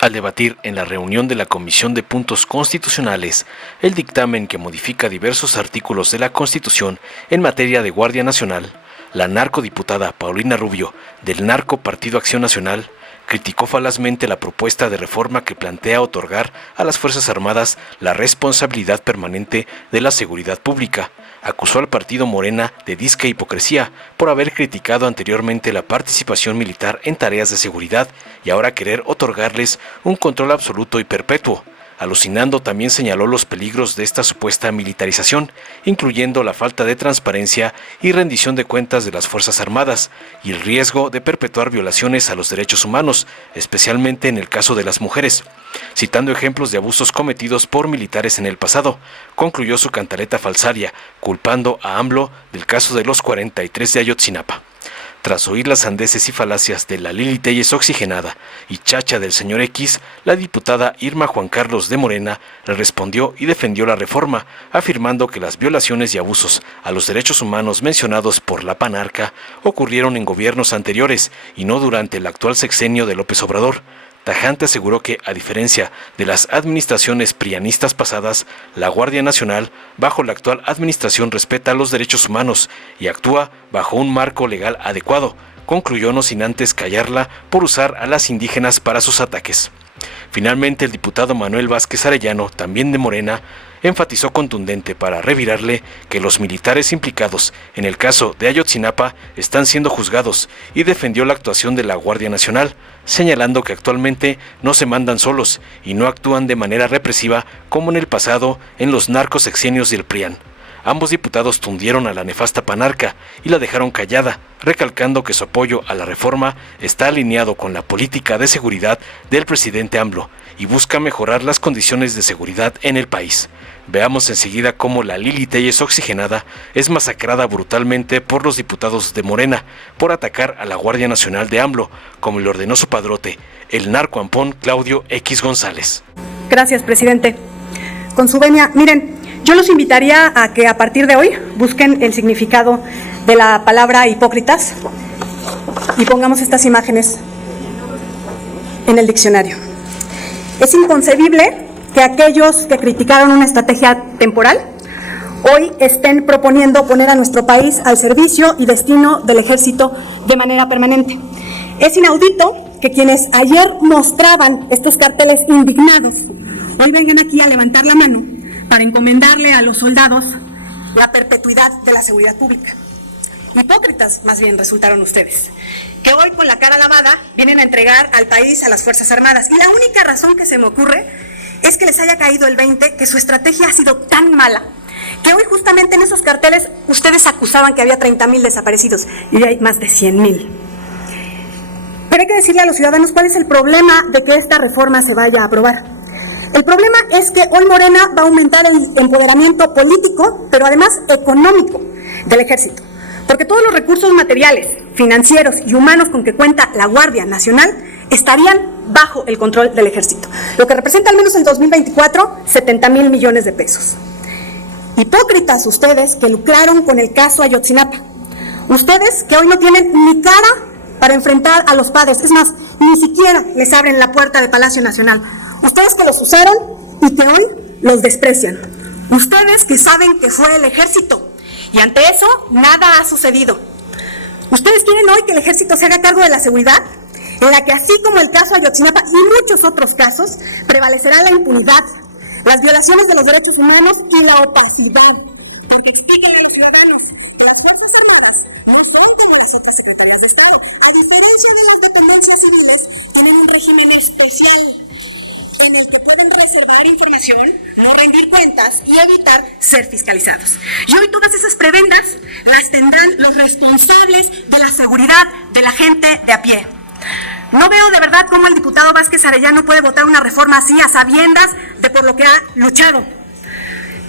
Al debatir en la reunión de la Comisión de Puntos Constitucionales el dictamen que modifica diversos artículos de la Constitución en materia de Guardia Nacional, la narcodiputada Paulina Rubio, del Narco Partido Acción Nacional, criticó falazmente la propuesta de reforma que plantea otorgar a las Fuerzas Armadas la responsabilidad permanente de la seguridad pública. Acusó al partido Morena de disque hipocresía por haber criticado anteriormente la participación militar en tareas de seguridad y ahora querer otorgarles un control absoluto y perpetuo. Alucinando, también señaló los peligros de esta supuesta militarización, incluyendo la falta de transparencia y rendición de cuentas de las Fuerzas Armadas, y el riesgo de perpetuar violaciones a los derechos humanos, especialmente en el caso de las mujeres. Citando ejemplos de abusos cometidos por militares en el pasado, concluyó su cantaleta falsaria, culpando a AMLO del caso de los 43 de Ayotzinapa. Tras oír las sandeces y falacias de la Lili Téllez oxigenada y chacha del señor X, la diputada Irma Juan Carlos de Morena le respondió y defendió la reforma, afirmando que las violaciones y abusos a los derechos humanos mencionados por la panarca ocurrieron en gobiernos anteriores y no durante el actual sexenio de López Obrador. Tajante aseguró que, a diferencia de las administraciones prianistas pasadas, la Guardia Nacional, bajo la actual administración, respeta los derechos humanos y actúa bajo un marco legal adecuado. Concluyó, no sin antes callarla por usar a las indígenas para sus ataques. Finalmente, el diputado Manuel Vázquez Arellano, también de Morena, enfatizó contundente para revirarle que los militares implicados en el caso de Ayotzinapa están siendo juzgados y defendió la actuación de la Guardia Nacional, señalando que actualmente no se mandan solos y no actúan de manera represiva como en el pasado en los narcosexenios del PRIAN. Ambos diputados tundieron a la nefasta panarca y la dejaron callada, recalcando que su apoyo a la reforma está alineado con la política de seguridad del presidente AMLO y busca mejorar las condiciones de seguridad en el país. Veamos enseguida cómo la Lili Téllez oxigenada es masacrada brutalmente por los diputados de Morena por atacar a la Guardia Nacional de AMLO, como le ordenó su padrote, el narcoampón Claudio X González. Gracias, presidente. Con su venia, miren, yo los invitaría a que a partir de hoy busquen el significado de la palabra hipócritas y pongamos estas imágenes en el diccionario. Es inconcebible que aquellos que criticaron una estrategia temporal hoy estén proponiendo poner a nuestro país al servicio y destino del ejército de manera permanente. Es inaudito que quienes ayer mostraban estos carteles indignados hoy vengan aquí a levantar la mano para encomendarle a los soldados la perpetuidad de la seguridad pública. Hipócritas, más bien, resultaron ustedes, que hoy con la cara lavada vienen a entregar al país a las Fuerzas Armadas. Y la única razón que se me ocurre es que les haya caído el 20, que su estrategia ha sido tan mala, que hoy justamente en esos carteles ustedes acusaban que había 30,000 desaparecidos y hoy hay más de 100,000. Pero hay que decirle a los ciudadanos cuál es el problema de que esta reforma se vaya a aprobar. El problema es que hoy Morena va a aumentar el empoderamiento político, pero además económico del ejército. Porque todos los recursos materiales, financieros y humanos con que cuenta la Guardia Nacional estarían bajo el control del ejército. Lo que representa al menos en 2024, 70,000 millones de pesos. Hipócritas ustedes que lucraron con el caso Ayotzinapa. Ustedes que hoy no tienen ni cara para enfrentar a los padres. Es más, ni siquiera les abren la puerta de Palacio Nacional. Ustedes que los usaron y que hoy los desprecian. Ustedes que saben que fue el ejército y ante eso nada ha sucedido. Ustedes quieren hoy que el ejército se haga cargo de la seguridad, en la que así como el caso Ayotzinapa y muchos otros casos, prevalecerá la impunidad, las violaciones de los derechos humanos y la opacidad. Porque explíquenle a los ciudadanos que las Fuerzas Armadas no son como las otras secretarías de Estado. A diferencia de las dependencias civiles, tienen un régimen especial en el que pueden reservar información, no rendir cuentas y evitar ser fiscalizados. Y hoy todas esas prebendas las tendrán los responsables de la seguridad de la gente de a pie. No veo de verdad cómo el diputado Vázquez Arellano puede votar una reforma así a sabiendas de por lo que ha luchado.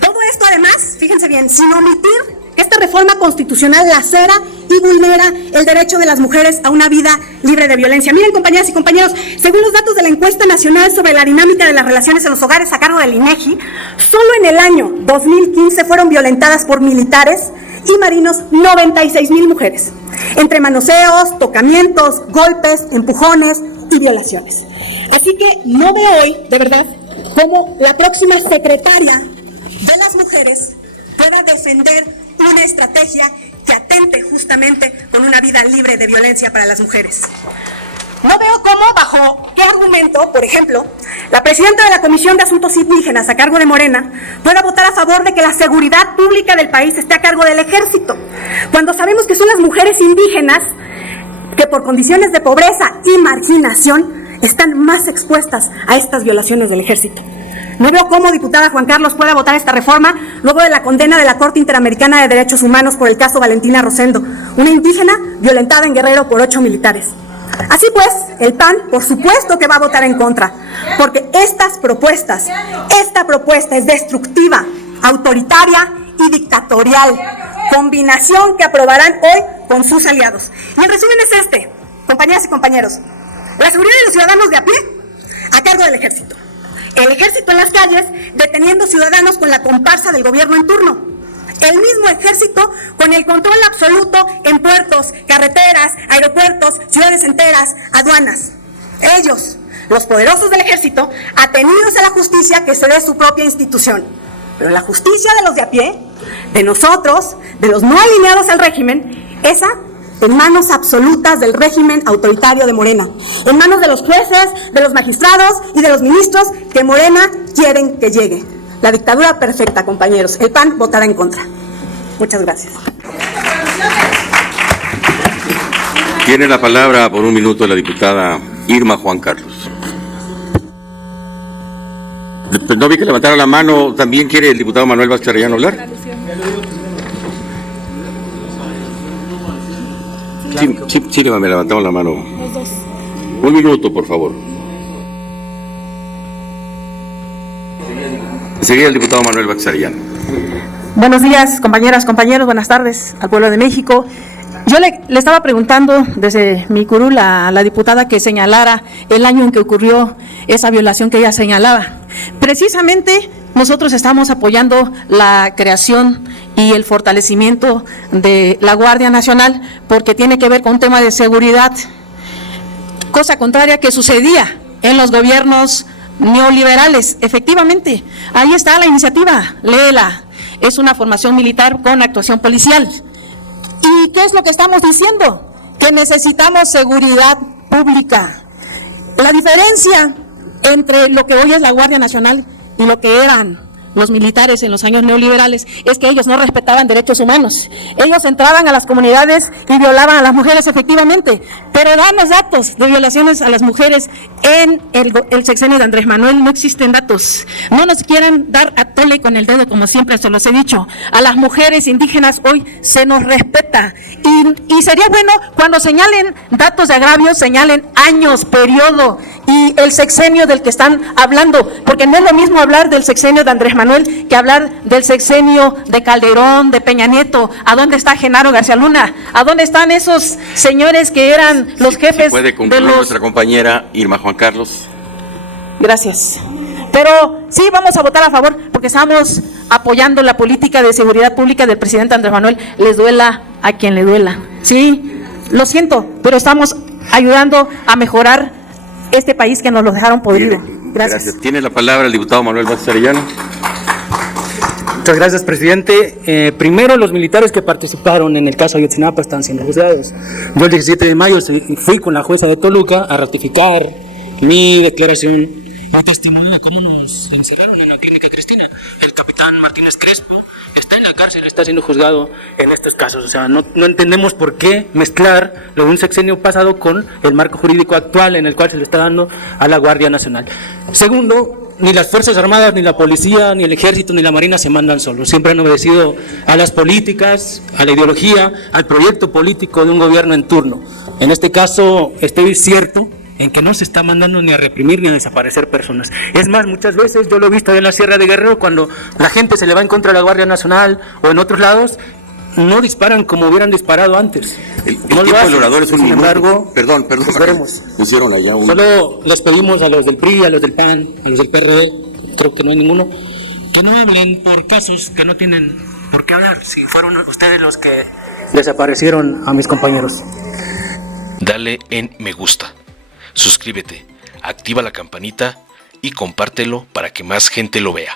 Todo esto además, fíjense bien, sin omitir que esta reforma constitucional lacera y vulnera el derecho de las mujeres a una vida libre de violencia. Miren, compañeras y compañeros, según los datos de la encuesta nacional sobre la dinámica de las relaciones en los hogares a cargo del INEGI, solo en el año 2015 fueron violentadas por militares y marinos 96,000 mujeres, entre manoseos, tocamientos, golpes, empujones y violaciones. Así que no veo hoy, de verdad, cómo la próxima secretaria de las mujeres pueda defender una estrategia que atente justamente con una vida libre de violencia para las mujeres. No veo cómo, bajo qué argumento, por ejemplo, la presidenta de la Comisión de Asuntos Indígenas a cargo de Morena pueda votar a favor de que la seguridad pública del país esté a cargo del ejército, cuando sabemos que son las mujeres indígenas que por condiciones de pobreza y marginación están más expuestas a estas violaciones del ejército. No veo cómo, diputada Juan Carlos, pueda votar esta reforma luego de la condena de la Corte Interamericana de Derechos Humanos por el caso Valentina Rosendo, una indígena violentada en Guerrero por 8 militares. Así pues, el PAN, por supuesto que va a votar en contra, porque esta propuesta es destructiva, autoritaria y dictatorial, combinación que aprobarán hoy con sus aliados. Y el resumen es este, compañeras y compañeros: la seguridad de los ciudadanos de a pie a cargo del ejército. El ejército en las calles deteniendo ciudadanos con la comparsa del gobierno en turno. El mismo ejército con el control absoluto en puertos, carreteras, aeropuertos, ciudades enteras, aduanas. Ellos, los poderosos del ejército, atenidos a la justicia que se dé su propia institución. Pero la justicia de los de a pie, de nosotros, de los no alineados al régimen, esa en manos absolutas del régimen autoritario de Morena, en manos de los jueces, de los magistrados y de los ministros que Morena quieren que llegue. La dictadura perfecta, compañeros. El PAN votará en contra. Muchas gracias. Tiene la palabra por un minuto la diputada Irma Juan Carlos. No vi que levantara la mano. ¿También quiere el diputado Manuel Vázquez Arellano hablar? Sí, me levantaron la mano. Un minuto, por favor. Sería el diputado Manuel Vázquez Arellano. Buenos días, compañeras, compañeros, buenas tardes al pueblo de México. Yo le estaba preguntando desde mi curul a la diputada que señalara el año en que ocurrió esa violación que ella señalaba. Precisamente nosotros estamos apoyando la creación y el fortalecimiento de la Guardia Nacional porque tiene que ver con un tema de seguridad, cosa contraria que sucedía en los gobiernos neoliberales. Efectivamente, ahí está la iniciativa, léela, es una formación militar con actuación policial. ¿Y qué es lo que estamos diciendo? Que necesitamos seguridad pública. La diferencia entre lo que hoy es la Guardia Nacional y lo que eran los militares en los años neoliberales es que ellos no respetaban derechos humanos. Ellos entraban a las comunidades y violaban a las mujeres, efectivamente, pero damos datos de violaciones a las mujeres en el sexenio de Andrés Manuel. No existen datos. No nos quieran dar a tole con el dedo, como siempre se los he dicho. A las mujeres indígenas hoy se nos respeta y sería bueno cuando señalen datos de agravios, señalen años, periodo y el sexenio del que están hablando, porque no es lo mismo hablar del sexenio de Andrés Manuel que hablar del sexenio de Calderón, de Peña Nieto. ¿A dónde está Genaro García Luna? ¿A dónde están esos señores que eran los jefes puede concluir de los... nuestra compañera Irma Juan Carlos. Gracias. Pero sí vamos a votar a favor porque estamos apoyando la política de seguridad pública del presidente Andrés Manuel, les duela a quien le duela. Sí, lo siento, pero estamos ayudando a mejorar este país que nos lo dejaron podrido. Gracias. Tiene la palabra el diputado Manuel Vázquez Arellano. Muchas gracias, presidente. Primero, los militares que participaron en el caso Ayotzinapa están siendo juzgados. Yo el 17 de mayo fui con la jueza de Toluca a ratificar mi declaración y testimonio de cómo nos encerraron en la clínica Cristina. El capitán Martínez Crespo está en la cárcel, está siendo juzgado en estos casos. O sea, no entendemos por qué mezclar lo de un sexenio pasado con el marco jurídico actual en el cual se le está dando a la Guardia Nacional. Segundo, ni las Fuerzas Armadas, ni la Policía, ni el Ejército, ni la Marina se mandan solos. Siempre han obedecido a las políticas, a la ideología, al proyecto político de un gobierno en turno. En este caso, estoy cierto en que no se está mandando ni a reprimir ni a desaparecer personas. Es más, muchas veces yo lo he visto en la Sierra de Guerrero, cuando la gente se le va en contra de la Guardia Nacional o en otros lados, no disparan como hubieran disparado antes. El tiempo del orador es un minuto. Embargo, perdón, veremos. Pusieron allá un... Solo les pedimos a los del PRI, a los del PAN, a los del PRD, creo que no hay ninguno, que no hablen por casos que no tienen por qué hablar, si fueron ustedes los que desaparecieron a mis compañeros. Dale en me gusta, suscríbete, activa la campanita y compártelo para que más gente lo vea.